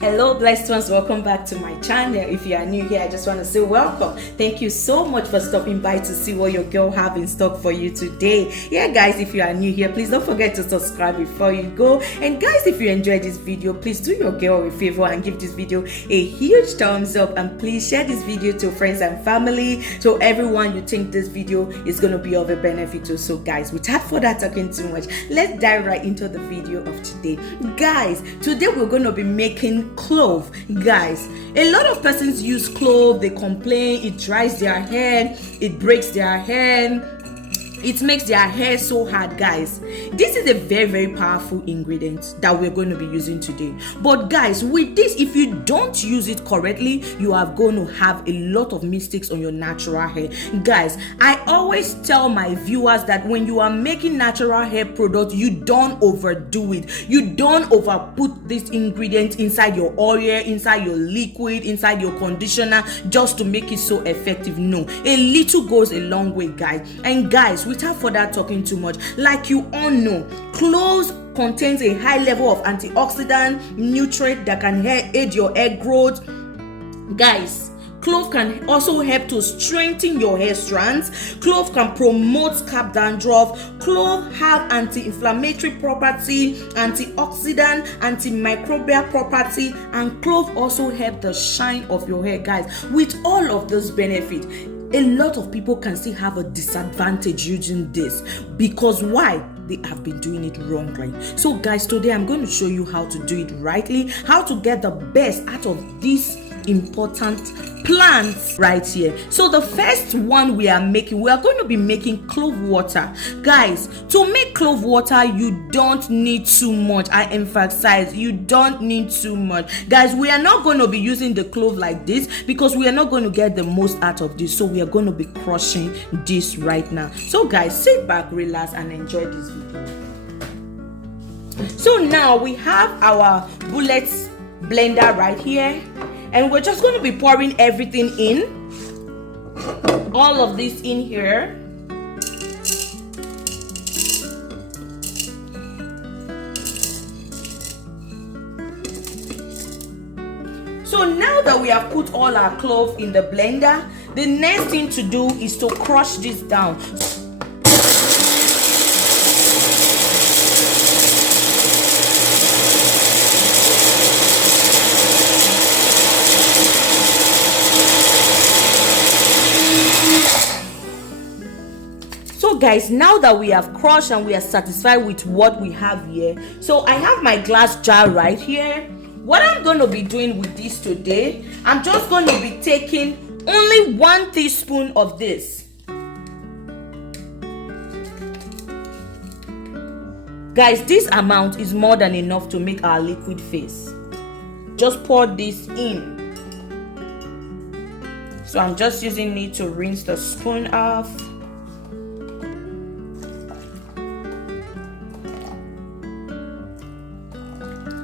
Hello blessed ones, welcome back to my channel. If you are new here, I just want to say welcome. Thank you so much for stopping by to see what your girl have in stock for you today. Yeah guys, if you are new here, please don't forget to subscribe before you go. And guys, if you enjoyed this video, please do your girl a favor and give this video a huge thumbs up, and please share this video to friends and family, so everyone you think this video is going to be of a benefit to. So guys, without further talking too much, let's dive right into the video of today. Guys, today we're going to be making clove. Guys, a lot of persons use clove, they complain it dries their hair, it breaks their hair, it makes their hair so hard. Guys, this is a very powerful ingredient that we're going to be using today. But guys, with this, if you don't use it correctly, you are going to have a lot of mistakes on your natural hair. Guys, I always tell my viewers that when you are making natural hair products, you don't overdo it. You don't over put this ingredient inside your oil, inside your liquid, inside your conditioner, just to make it so effective. No, a little goes a long way, guys. And guys, without further talking too much, like you all know, cloves contains a high level of antioxidant nutrient that can aid your hair growth. Guys, clove can also help to strengthen your hair strands. Clove can promote scalp dandruff. Clove have anti-inflammatory property, antioxidant, antimicrobial property, and clove also help the shine of your hair. Guys, with all of those benefits, a lot of people can still have a disadvantage using this. Because why? They have been doing it wrongly. So guys, today I'm going to show you how to do it rightly, how to get the best out of these important plants right here. So the first one we are going to be making clove water. Guys, to make clove water, you don't need too much. I emphasize, you don't need too much. Guys, we are not going to be using the clove like this because we are not going to get the most out of this. So we are going to be crushing this right now. So guys, sit back, relax, and enjoy this video. So now we have our bullet blender right here, and we're just going to be pouring everything in, all of this in here. So now that we have put all our clove in the blender, the next thing to do is to crush this down. So guys, now that we have crushed and we are satisfied with what we have here, so I have my glass jar right here. What I'm going to be doing with this today, I'm just going to be taking only 1 teaspoon of this. Guys, this amount is more than enough to make our liquid face. Just pour this in. So I'm just using it to rinse the spoon off.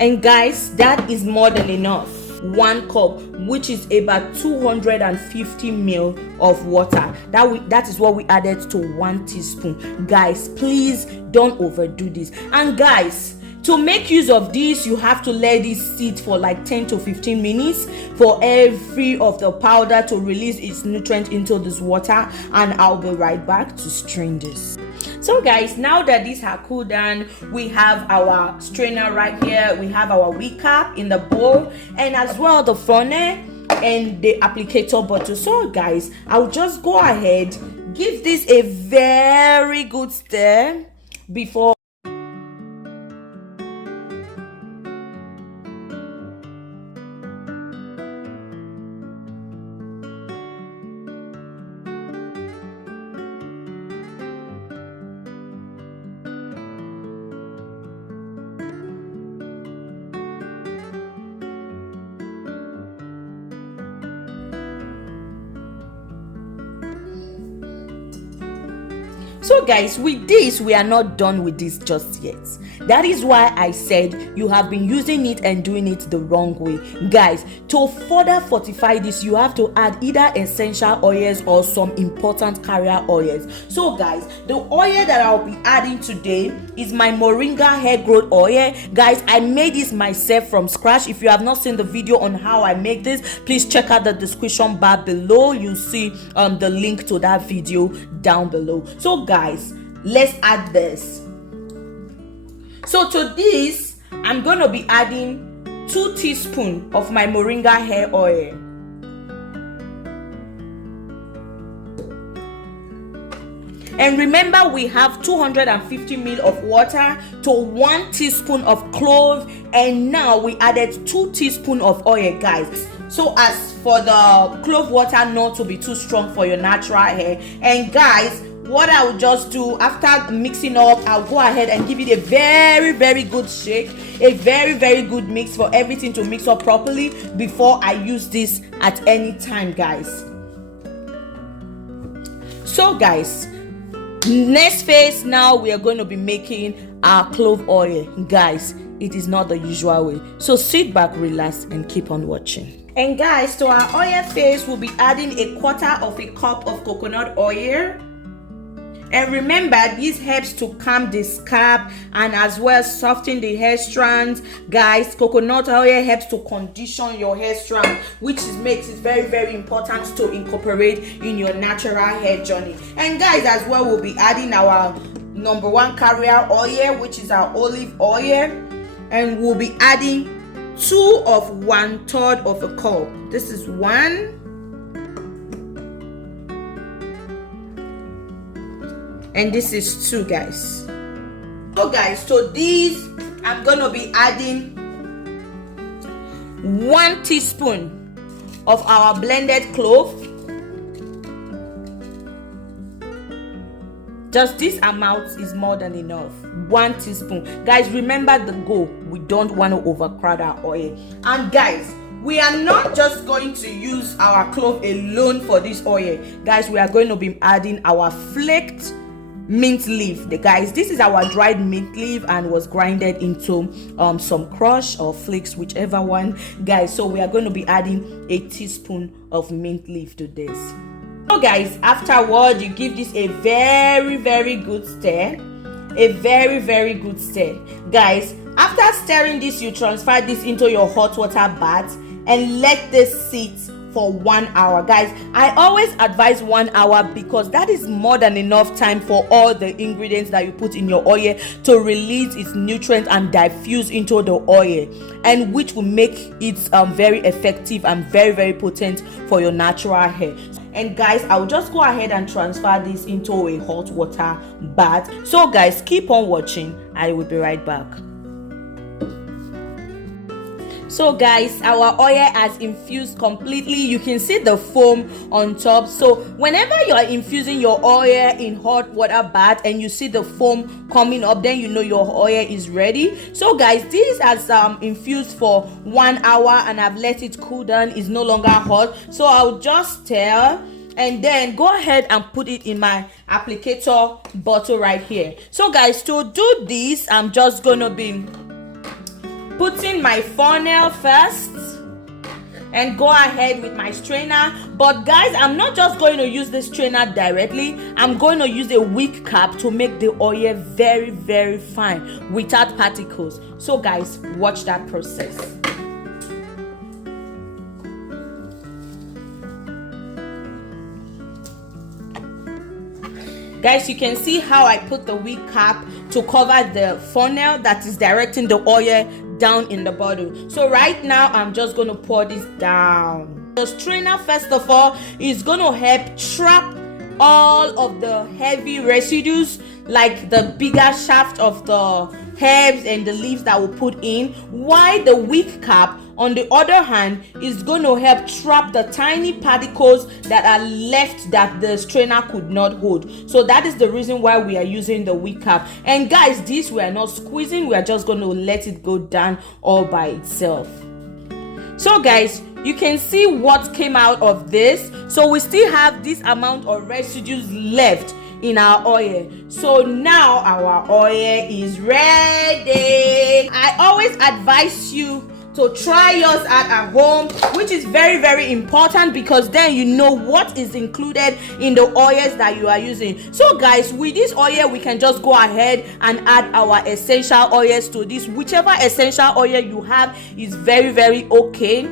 And guys, that is more than enough. 1 cup, which is about 250 ml of water. That is what we added to 1 teaspoon. Guys, please don't overdo this. And guys, to make use of this, you have to let it sit for like 10 to 15 minutes for every of the powder to release its nutrients into this water, and I'll be right back to strain this. So guys, now that these are cooled down, we have our strainer right here, we have our wig cap in the bowl, and as well the funnel and the applicator bottle. So guys, I'll just go ahead, give this a very good stir before. So guys, with this, we are not done with this just yet. That is why I said you have been using it and doing it the wrong way. Guys, to further fortify this, you have to add either essential oils or some important carrier oils. So guys, the oil that I'll be adding today is my moringa hair growth oil. Guys, I made this myself from scratch. If you have not seen the video on how I make this, please check out the description bar below. You'll see the link to that video down below. So guys, let's add this. So to this, I'm going to be adding 2 teaspoons of my moringa hair oil. And remember, we have 250 ml of water to 1 teaspoon of clove, and now we added 2 teaspoons of oil, guys. So as for the clove water not to be too strong for your natural hair, and guys, what I will just do after mixing up, I'll go ahead and give it a very good shake, a very good mix for everything to mix up properly before I use this at any time, guys. So guys, next phase, now we are going to be making our clove oil. Guys, it is not the usual way, so sit back, relax, and keep on watching. And guys, to our oil phase, we'll be adding 1/4 of a cup of coconut oil. And remember, this helps to calm the scalp and as well soften the hair strands. Guys, coconut oil helps to condition your hair strand, which makes it very important to incorporate in your natural hair journey. And guys, as well, we'll be adding our number 1 carrier oil, which is our olive oil, and we'll be adding 2 of 1/3 of a cup. This is 1. And this is 2, guys. So guys, to these, I'm gonna be adding 1 teaspoon of our blended clove. Just this amount is more than enough. 1 teaspoon. Guys, remember the goal. We don't want to overcrowd our oil. And guys, we are not just going to use our clove alone for this oil. Guys, we are going to be adding our flaked mint leaf. Guys, this is our dried mint leaf and was grinded into some crush or flakes, whichever one, guys. So we are going to be adding 1 teaspoon of mint leaf to this. So guys, afterward, you give this a very good stir, a very good stir. Guys, after stirring this, you transfer this into your hot water bath and let this sit for 1 hour. Guys, I always advise 1 hour because that is more than enough time for all the ingredients that you put in your oil to release its nutrients and diffuse into the oil, and which will make it very effective and very potent for your natural hair. And guys, I'll just go ahead and transfer this into a hot water bath. So guys, keep on watching. I will be right back. So guys, our oil has infused completely. You can see the foam on top. So whenever you are infusing your oil in hot water bath and you see the foam coming up, then you know your oil is ready. So guys, this has infused for 1 hour and I've let it cool down. It's no longer hot. So I'll just stir and then go ahead and put it in my applicator bottle right here. So guys, to do this, I'm just gonna be putting my funnel first and go ahead with my strainer. But guys, I'm not just going to use the strainer directly. I'm going to use a wick cap to make the oil very fine without particles. So guys, watch that process. Guys, you can see how I put the wick cap to cover the funnel that is directing the oil down in the bottle. So right now, I'm just going to pour this down. The strainer, first of all, is going to help trap all of the heavy residues, like the bigger shaft of the herbs and the leaves that we put in, while the wick cap, on the other hand, is going to help trap the tiny particles that are left that the strainer could not hold. So that is the reason why we are using the wick cap. And guys, this we are not squeezing, we are just going to let it go down all by itself. So guys, you can see what came out of this. So we still have this amount of residues left in our oil. So now our oil is ready. I always advise you to try yours at home, which is very, very important, because then you know what is included in the oils that you are using. So guys, with this oil we can just go ahead and add our essential oils to this. Whichever essential oil you have is very, very okay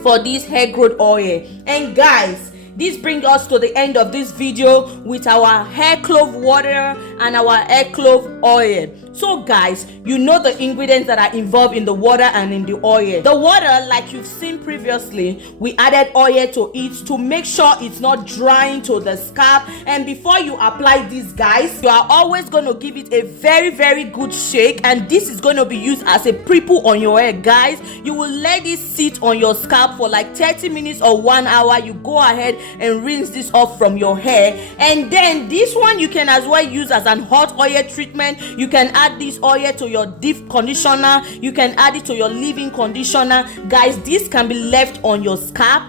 for this hair growth oil. And guys, this brings us to the end of this video with our hair clove water and our hair clove oil. So guys, you know the ingredients that are involved in the water and in the oil. The water, like you've seen previously, we added oil to it to make sure it's not drying to the scalp. And before you apply this, guys, you are always going to give it a very, very good shake. And this is going to be used as a pre-poo on your hair. Guys, you will let it sit on your scalp for like 30 minutes or 1 hour. You go ahead and rinse this off from your hair. And then this one you can as well use as an hot oil treatment. You can add this oil to your deep conditioner. You can add it to your leave-in conditioner. Guys, this can be left on your scalp,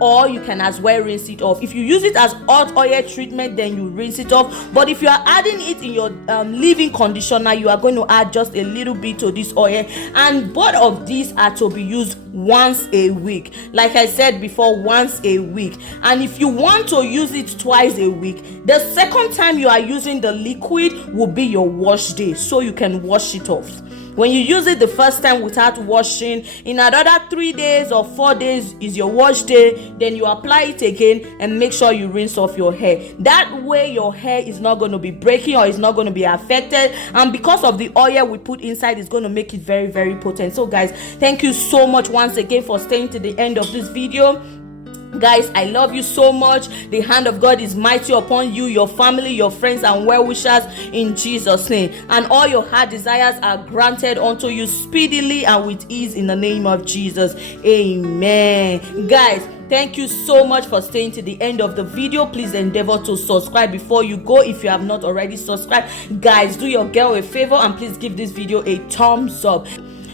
or you can as well rinse it off. If you use it as hot oil treatment, then you rinse it off. But if you are adding it in your leave-in conditioner, you are going to add just a little bit to this oil. And both of these are to be used once a week. Like I said before, once a week. And if you want to use it twice a week, the second time you are using the liquid will be your wash day, so you can wash it off. When you use it the first time without washing, in another 3 days or 4 days is your wash day. Then you apply it again and make sure you rinse off your hair. That way your hair is not going to be breaking or is not going to be affected. And because of the oil we put inside, it's going to make it very, very potent. So guys, thank you so much once again for staying to the end of this video. Guys, I love you so much. The hand of God is mighty upon you, your family, your friends, and well-wishers in Jesus' name. And all your heart desires are granted unto you speedily and with ease in the name of Jesus. Amen. Guys, thank you so much for staying to the end of the video. Please endeavor to subscribe before you go if you have not already subscribed. Guys, do your girl a favor and please give this video a thumbs up.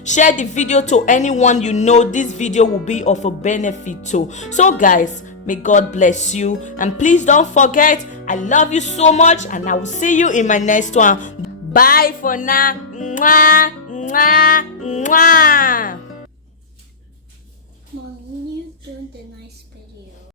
Share the video to anyone you know this video will be of a benefit to. So guys, may God bless you. And please don't forget, I love you so much and I will see you in my next one. Bye for now. Mwah, mwah, mwah.